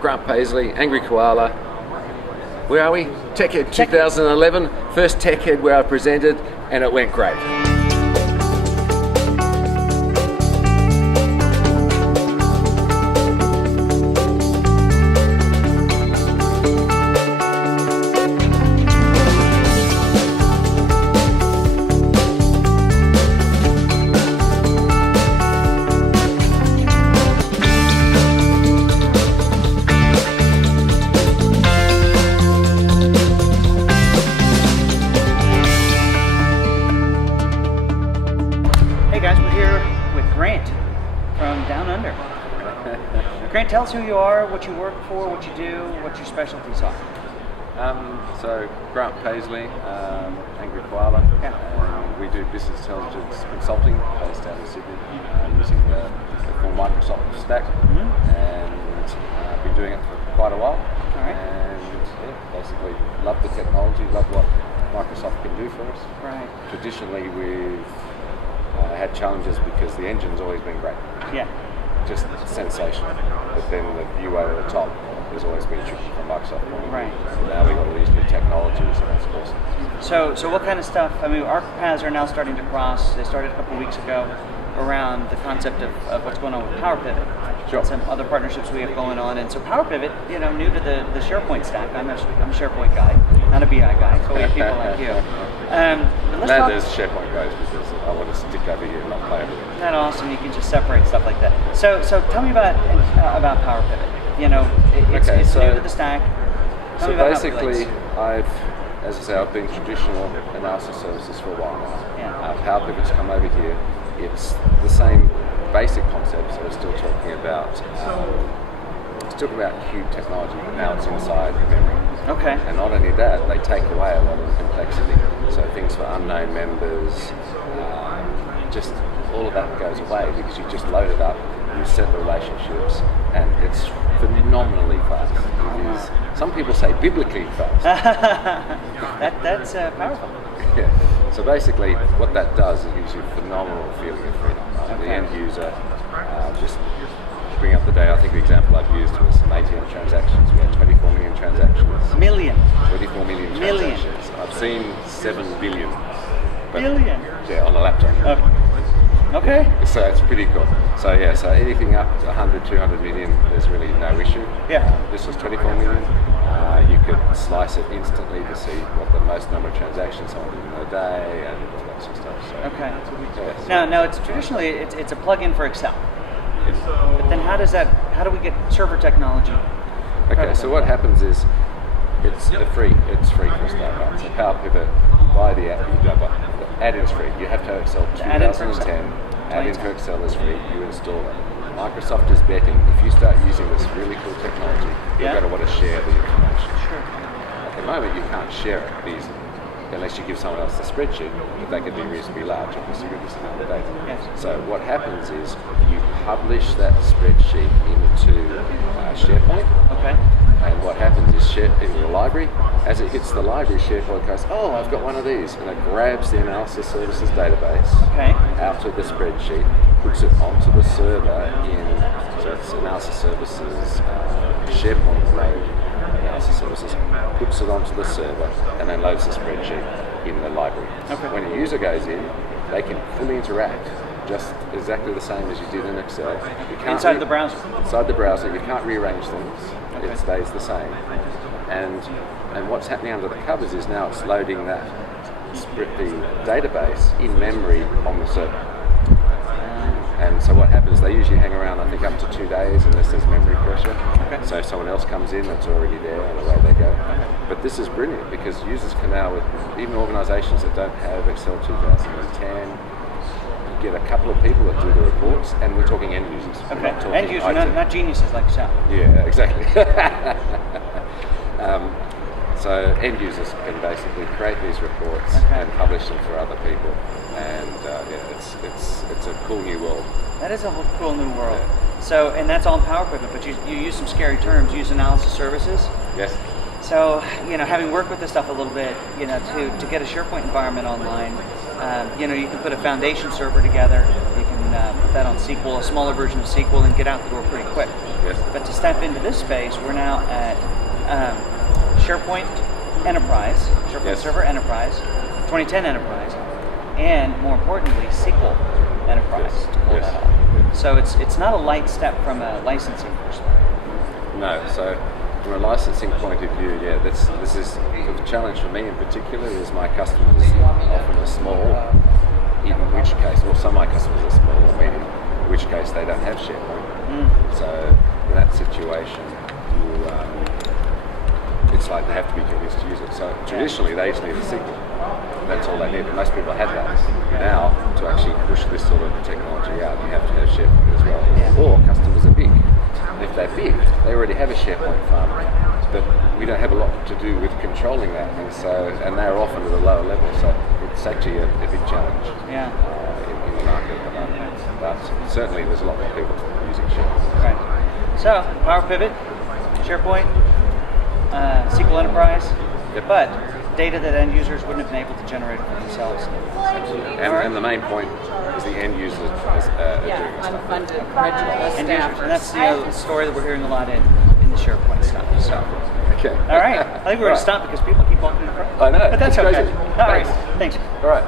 Grant Paisley, Angry Koala. Where are we? TechEd 2011, first TechEd where I presented, and it went great. Hey guys, we're here with Grant from Down Under. Grant, tell us who you are, what you work for, what you do, what your specialties are. So Grant Paisley, Angry Koala. Yeah. We do business intelligence consulting based out of Sydney using the full Microsoft stack, and been doing it for quite a while. All right. And basically love the technology, love what Microsoft can do for us. Right. Traditionally, we've had challenges because the engine's always been great. Yeah. Just sensational. But then the UI at the top has always been tricky from Microsoft. Right. So now we've got all these new technologies, and that's awesome. So what kind of stuff, I mean, our paths are now starting to cross. They started a couple of weeks ago around the concept of what's going on with PowerPivot. Sure. Some other partnerships we have going on. And so PowerPivot, new to the SharePoint stack. I'm a SharePoint guy, not a BI guy. So we have people like you. Now there's SharePoint guys because I want to stick over here and not play over here. Isn't that awesome? You can just separate stuff like that. So tell me about PowerPivot. It's new to the stack. Tell me about basically, how it relates. I've been traditional analysis services for a while now. Yeah. PowerPivot's come over here. It's the same basic concept, so we're still talking about huge technology, but now it's inside memory. Okay. And not only that, they take away a lot of the complexity. So things for unknown members, just all of that goes away because you just load it up, you set the relationships, and it's phenomenally fast. It is, some people say biblically fast. That's powerful. Yeah. So basically, what that does is it gives you a phenomenal feeling of freedom. Right? The end user, just bring up the data. I think the example I've used was some ATM transactions. We had 24 million transactions. 24 million transactions. I've seen 7 billion. Billion? Yeah, on a laptop. Okay. So it's pretty cool. So so anything up to 100, 200 million, there's really no issue. Yeah. This was 24 million. You could slice it instantly to see what the most number of transactions someone did in a day and all that sort of stuff. So, Okay. So Now it's traditionally it's a plugin for Excel. But then how do we get server technology? Okay, so what happens is it's free for a start, right? So PowerPivot, buy the app, the add-in's free. You have to have Excel 2010. Add-in for Excel is free. You install it. Microsoft is betting if you start using this really cool technology, you're going to want to share the information. Sure. At the moment, you can't share it easily unless you give someone else the spreadsheet, but they can be reasonably large, obviously, with this amount of data. Yes. So what happens is you publish that spreadsheet into SharePoint. Okay. And what happens is in the library, as it hits the library, SharePoint goes, oh, I've got one of these, and it grabs the analysis services database out of the spreadsheet, puts it onto the server so it's analysis services, SharePoint load analysis services, puts it onto the server, and then loads the spreadsheet in the library. Okay. When a user goes in, they can fully interact just exactly the same as you did in Excel. You can't Inside the browser? Inside the browser, you can't rearrange things. Okay. It stays the same. And what's happening under the covers is now it's loading the database in memory on the server. And so what happens, they usually hang around, I think, up to 2 days unless there's memory pressure. Okay. So if someone else comes in, that's already there, and away they go. But this is brilliant because users can now, even organizations that don't have Excel 2010, get a couple of people that do the reports, and we're talking end users. Okay, end users, not geniuses like yourself. Yeah, exactly. So end users can basically create these reports and publish them for other people, and it's a cool new world. That is a whole cool new world. Yeah. So, and that's all in PowerPivot, but you use some scary terms. Use analysis services. Yes. So, having worked with this stuff a little bit, to get a SharePoint environment online, you can put a foundation server together. You can put that on SQL, a smaller version of SQL, and get out the door pretty quick. Yes. But to step into this space, we're now at SharePoint Enterprise, SharePoint Yes. Server Enterprise, 2010 Enterprise, and more importantly, SQL Enterprise Yes. to pull Yes. that off. So it's not a light step from a licensing perspective. No, so from a licensing point of view, yeah, this is a challenge for me in particular. Is my customers often are small, in which case, well, some of my customers are small or medium, in which case they don't have SharePoint. So in that situation, it's like they have to be convinced to use it. So traditionally, they just need a SQL. That's all they need, and most people have that. Now, to actually push this sort of technology out, you have to have SharePoint as well. Or customers are big. And if they're big, they already have a SharePoint farm, but we don't have a lot to do with controlling that, and they're often at a lower level. So it's actually a big challenge in the market at the moment. But certainly, there's a lot more people using SharePoint. Right. So PowerPivot, SharePoint, SQL Enterprise, but data that end users wouldn't have been able to generate for themselves. And the main point is the end users are doing this. Unfunded graduate End users, and that's staffers. the story that we're hearing a lot in the SharePoint stuff. So, Okay. all right, I think we're going to stop because people keep walking in front. I know. But that's it's okay. crazy. All right, thanks. All right.